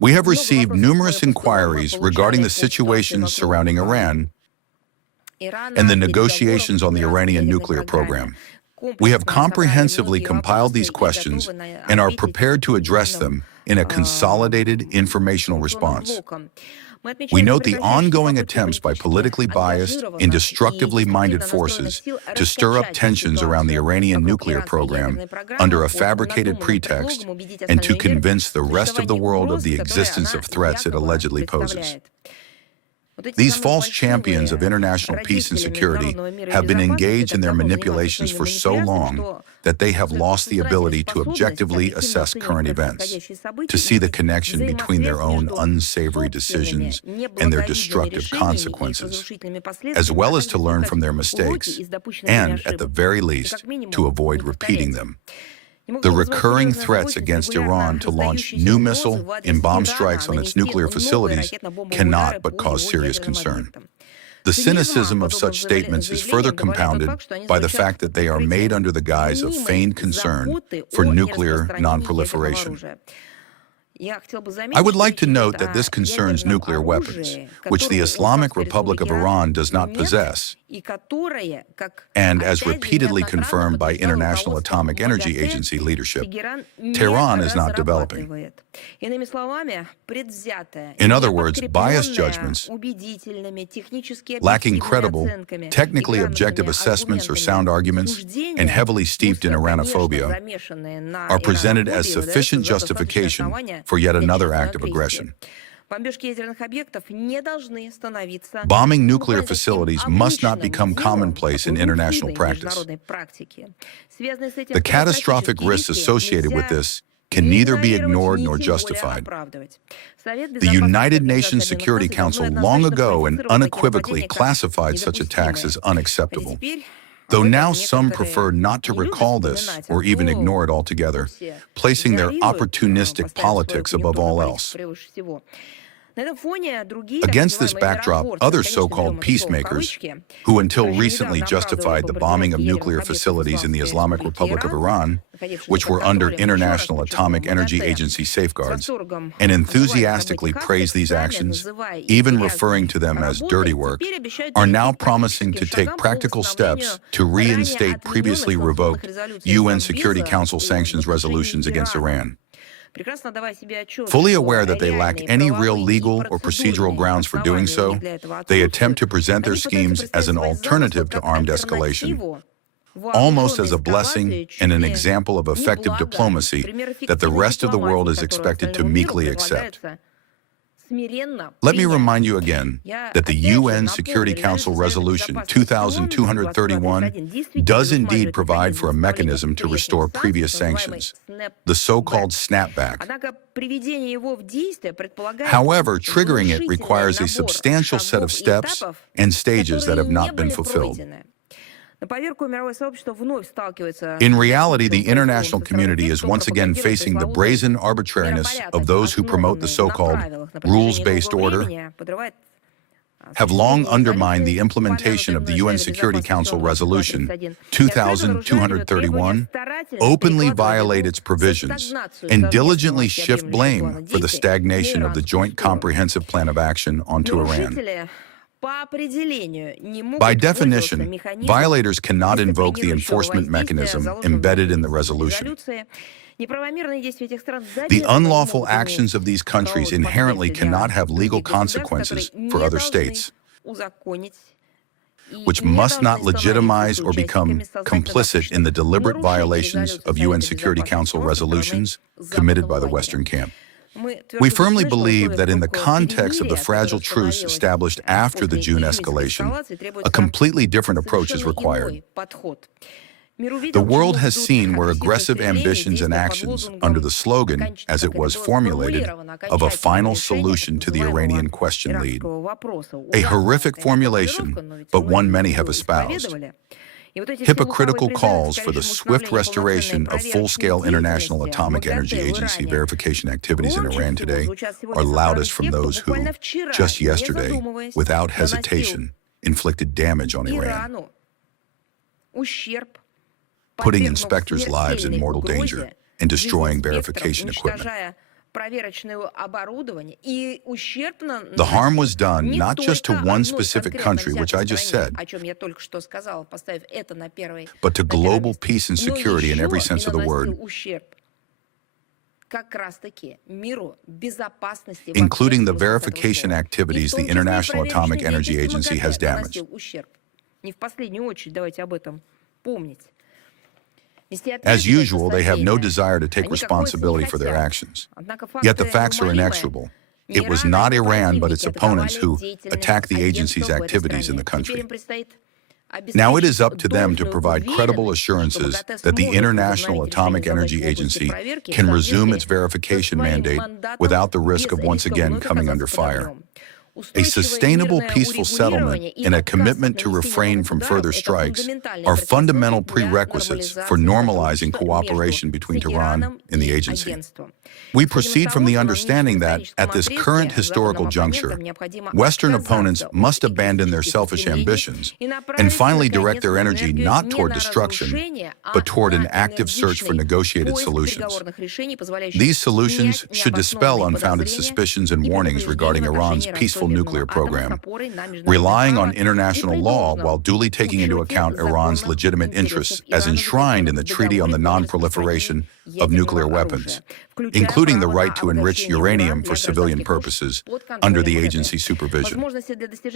We have received numerous inquiries regarding the situation surrounding Iran and the negotiations on the Iranian nuclear program. We have comprehensively compiled these questions and are prepared to address them in a consolidated informational response. We note the ongoing attempts by politically biased and destructively minded forces to stir up tensions around the Iranian nuclear program under a fabricated pretext and to convince the rest of the world of the existence of threats it allegedly poses. These false champions of international peace and security have been engaged in their manipulations for so long that they have lost the ability to objectively assess current events, to see the connection between their own unsavory decisions and their destructive consequences, as well as to learn from their mistakes and, at the very least, to avoid repeating them. The recurring threats against Iran to launch new missile and bomb strikes on its nuclear facilities cannot but cause serious concern. The cynicism of such statements is further compounded by the fact that they are made under the guise of feigned concern for nuclear non-proliferation. I would like to note that this concerns nuclear weapons, which the Islamic Republic of Iran does not possess, and as repeatedly confirmed by International Atomic Energy Agency leadership, Tehran is not developing. In other words, biased judgments, lacking credible, technically objective assessments or sound arguments, and heavily steeped in Iranophobia, are presented as sufficient justification for yet another act of aggression. Bombing nuclear facilities must not become commonplace in international practice. The catastrophic risks associated with this can neither be ignored nor justified. The United Nations Security Council long ago and unequivocally classified such attacks as unacceptable, though now some prefer not to recall this or even ignore it altogether, placing their opportunistic politics above all else. Against this backdrop, other so-called peacemakers, who until recently justified the bombing of nuclear facilities in the Islamic Republic of Iran, which were under International Atomic Energy Agency safeguards, and enthusiastically praised these actions, even referring to them as dirty work, are now promising to take practical steps to reinstate previously revoked UN Security Council sanctions resolutions against Iran. Fully aware that they lack any real legal or procedural grounds for doing so, they attempt to present their schemes as an alternative to armed escalation, almost as a blessing and an example of effective diplomacy that the rest of the world is expected to meekly accept. Let me remind you again that the UN Security Council Resolution 2231 does indeed provide for a mechanism to restore previous sanctions, the so-called snapback. However, triggering it requires a substantial set of steps and stages that have not been fulfilled. In reality, the international community is once again facing the brazen arbitrariness of those who promote the so-called rules-based order, have long undermined the implementation of the UN Security Council Resolution 2231, openly violate its provisions, and diligently shift blame for the stagnation of the Joint Comprehensive Plan of Action onto Iran. By definition, violators cannot invoke the enforcement mechanism embedded in the resolution. The unlawful actions of these countries inherently cannot have legal consequences for other states, which must not legitimize or become complicit in the deliberate violations of UN Security Council resolutions committed by the Western camp. We firmly believe that in the context of the fragile truce established after the June escalation, a completely different approach is required. The world has seen where aggressive ambitions and actions under the slogan, as it was formulated, of a final solution to the Iranian question lead. A horrific formulation, but one many have espoused. Hypocritical calls for the swift restoration of full-scale International Atomic Energy Agency verification activities in Iran today are loudest from those who, just yesterday, without hesitation, inflicted damage on Iran, putting inspectors' lives in mortal danger and destroying verification equipment. The harm was done not just to one specific country, which I just said, but to global peace and security in every sense of the word, including the verification activities the International Atomic Energy Agency has damaged. As usual, they have no desire to take responsibility for their actions. Yet the facts are inexorable. It was not Iran, but its opponents who attacked the agency's activities in the country. Now it is up to them to provide credible assurances that the International Atomic Energy Agency can resume its verification mandate without the risk of once again coming under fire. A sustainable, peaceful settlement and a commitment to refrain from further strikes are fundamental prerequisites for normalizing cooperation between Tehran and the agency. We proceed from the understanding that, at this current historical juncture, Western opponents must abandon their selfish ambitions and finally direct their energy not toward destruction, but toward an active search for negotiated solutions. These solutions should dispel unfounded suspicions and warnings regarding Iran's peaceful nuclear program, relying on international law while duly taking into account Iran's legitimate interests as enshrined in the Treaty on the Non-Proliferation of Nuclear Weapons, including the right to enrich uranium for civilian purposes under the agency's supervision.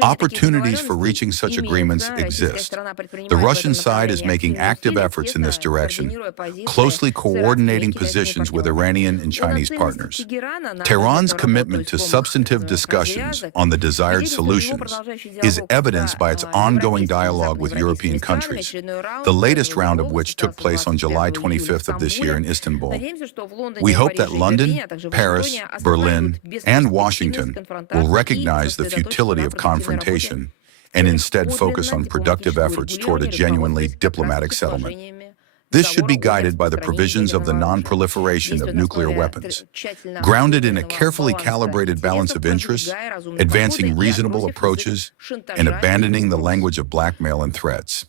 Opportunities for reaching such agreements exist. The Russian side is making active efforts in this direction, closely coordinating positions with Iranian and Chinese partners. Tehran's commitment to substantive discussions on the desired solutions is evidenced by its ongoing dialogue with European countries, the latest round of which took place on July 25th of this year in Istanbul. We hope that London, Paris, Berlin, and Washington will recognize the futility of confrontation and instead focus on productive efforts toward a genuinely diplomatic settlement. This should be guided by the provisions of the non-proliferation of nuclear weapons, grounded in a carefully calibrated balance of interests, advancing reasonable approaches, and abandoning the language of blackmail and threats.